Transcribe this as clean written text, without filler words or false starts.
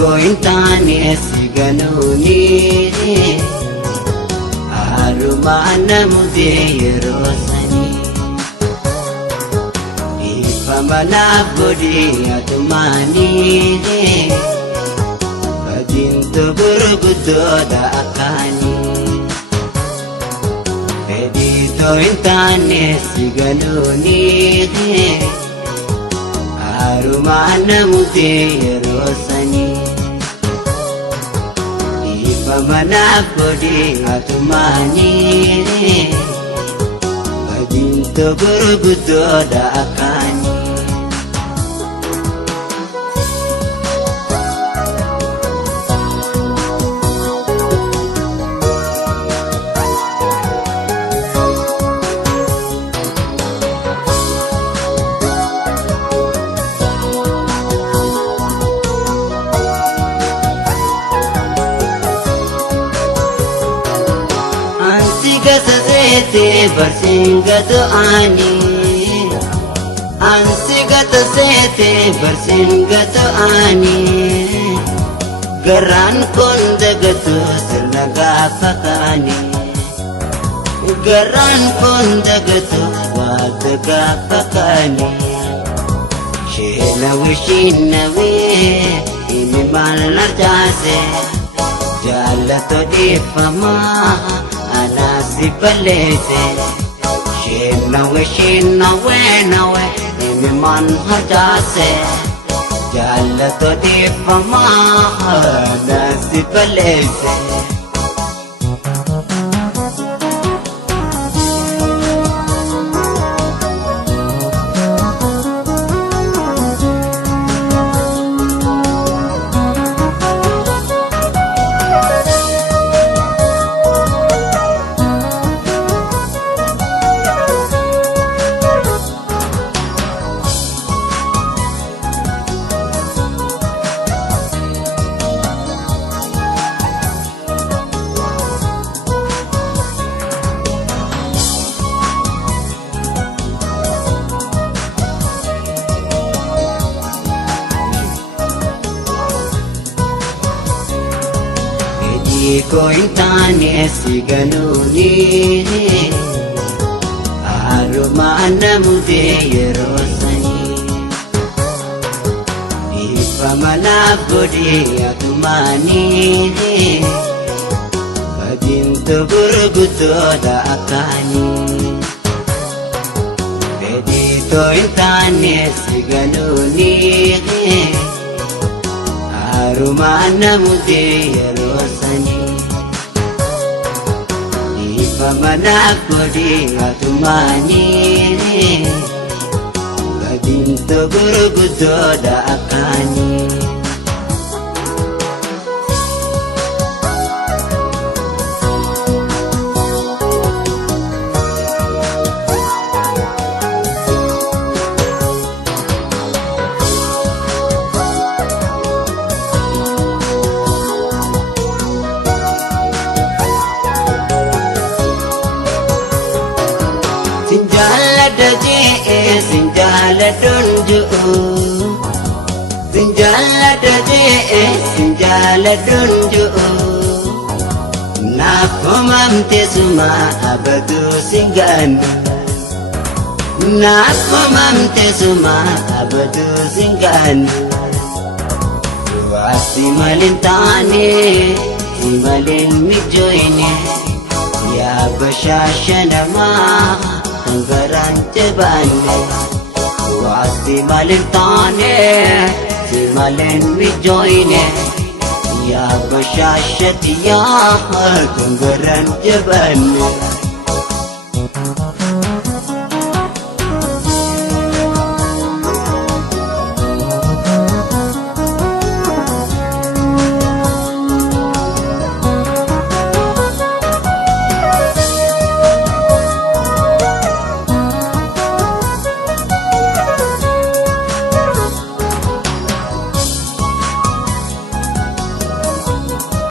Ko intane siganuni arumana mudirosani ifamana bodi atumani badinto burgudo da akani edito intane siganuni arumana mudirosani Pamana bodi atumani badinto burgudo da akani Sete bersinggatu ani Ansigatu sete bersinggatu ani Geran kondagatu sernaga pakani Geran kondagatu wadaga pakani Shinawi ini malar jase Jalato di fama Anasi palese Shinawe Imi man hajase Jalato di fama Anasi palese Ko intane siganuni arumana mudirosani ifamana bodi atumani badinto burgudo da akani edito intane siganuni arumana mudirosani Pamana bodi atumani badinto burgudo da akani Sinjala dunju Sinjala daje sinjala dunju Nakomamte suma abadu singanu Nakomamte suma abadu singanu Wasi malintane simalin mijoine Ya bashashanama Garante bane Wasi malintane simalin mijoine يا بشاشتي يا كنغران جبن